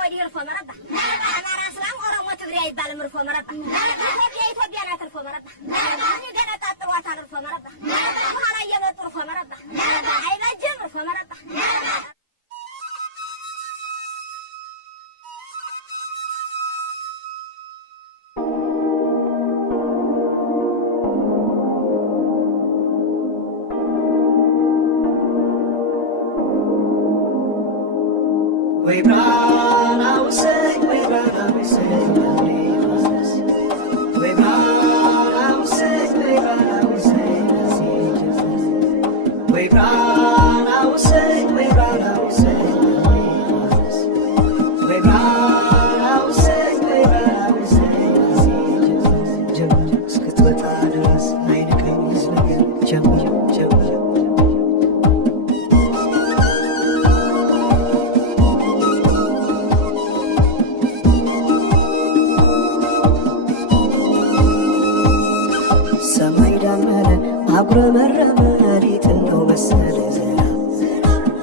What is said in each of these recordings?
ወዲህ እርፎ መረባ አማራ እስላም ኦሮሞ ትግሬ አይባልም እርፎ መረባ ኢትዮጵያ ናት እርፎ መረባ ገነጣጥሯታል እርፎ መረባ በኋላ እየመጡ እርፎ መረባ አይበጅም እርፎ መረባ Way brown, I was saying, way brown, I was saying, way brown, I was saying, way brown, I was saying, way brown, I was saying, way brown, I was saying, way brown, I was saying, way brown, I was saying, just get what I do, I can't miss again, jump. አጉረመረመ ሌትነው መሰለ ዘና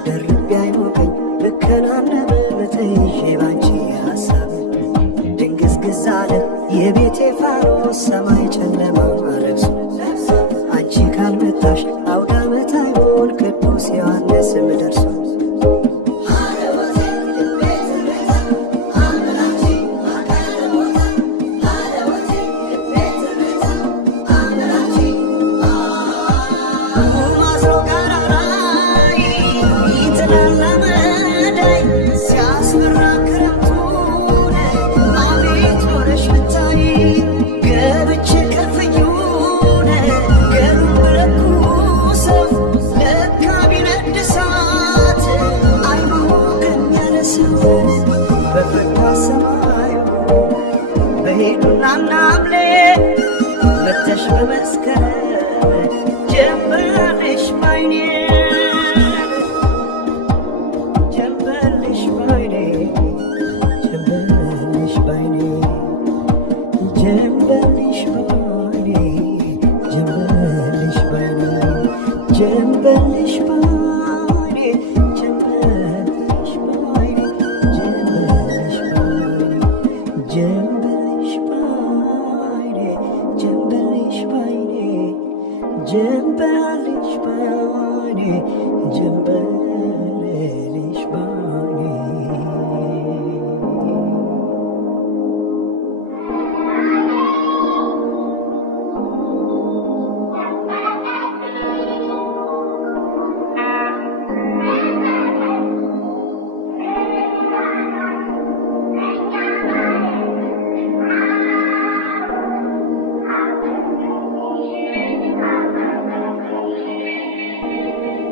ደርቤ አይሞቀኝ ልከናነብ መተይዤ ባንቺ ሐሳብ ድንግዝግዝ አለ የቤቴ ፋኖስ ሰማይ ጨለማ ለብሶ አንቺ ካልመጣሽ አውደ ዓመት አይሆን ቅዱስ ዮሐንስም ደርሶ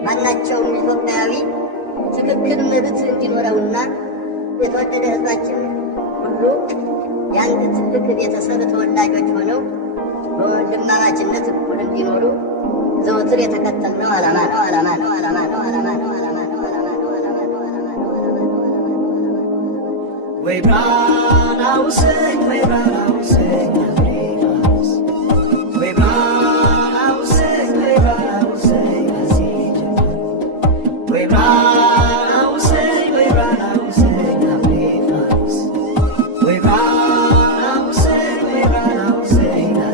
ማናቸውም ኢትዮጵያዊ ትክክል መብት እንዲኖረውና የተወደደ ሕዝባችን ሁሉ የአንድ ትልቅ ቤተሰብ ተወላጆች ሆነው በወንድማማችነት እኩል እንዲኖሩ ዘወትር የተከተልነው ዓላማ ነው። Way brown, I was saying, way brown, I was saying, way brown, I was saying, way brown, I was saying, way brown, I was saying, way brown, I was saying, way brown, I was saying, way brown, I was saying,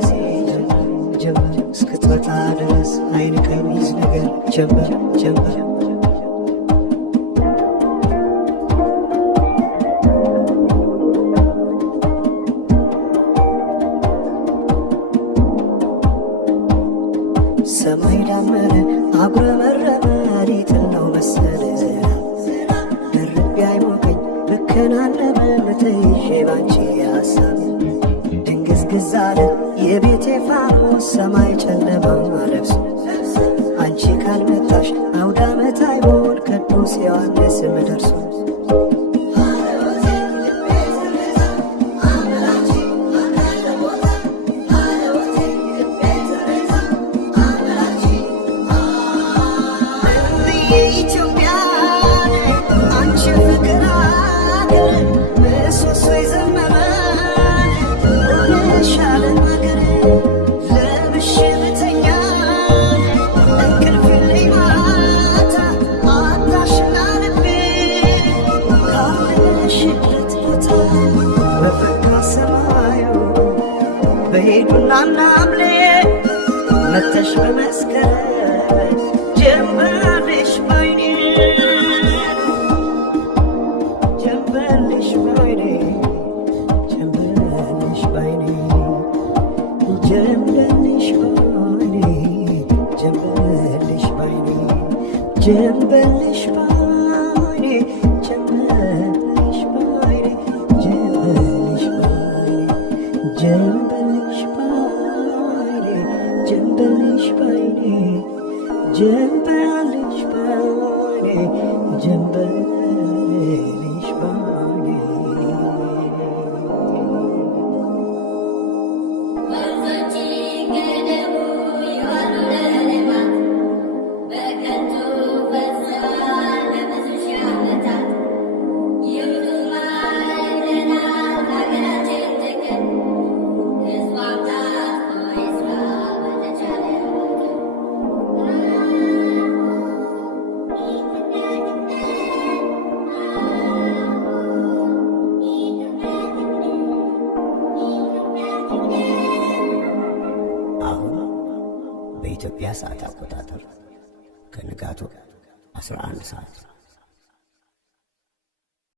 ጀምር እስክትመጣ ድረስ አይን ከሚይዝ ነገር ጀምር ሰማይ ዳመረ አጉረመረመ ሌትነው መሰለ ዘና ደርቤ አይሞቀኝ ብከናነብ መተይዤ ባንቺ ሐሳብ ድንግዝግዝ አለ የቤቴ ፋኖስ ሰማይ ጨለማ ለብሶ አንቺ ካልመጣሽ አውደ ዓመት አይሆን ቅዱስ ዮሐንስም ደርሶ ባለሽበት ቦታ በፈካ ሰማዩ በሄዱና ናምሌ መተሽ በመስከረም ጀንበርሽ ባይኔ ጀንበርሽ ባይኔ ጀንበርሽ ባይኔ ጀንበርሽ ባይኔ ጀንበርሽ ባይኔ ጀንበርሽ ባይኔ ጀንበርሽ ባይኔ ጀንበርሽ ባይኔ ጀንበርሽ ባይኔ ጀንበርሽ ባይኔ ጀንበርሽ ባይኔ ጀንበርሽ ባይኔ በኢትዮጵያ ሰዓት አቆጣጠር ከንጋቱ 11 ሰዓት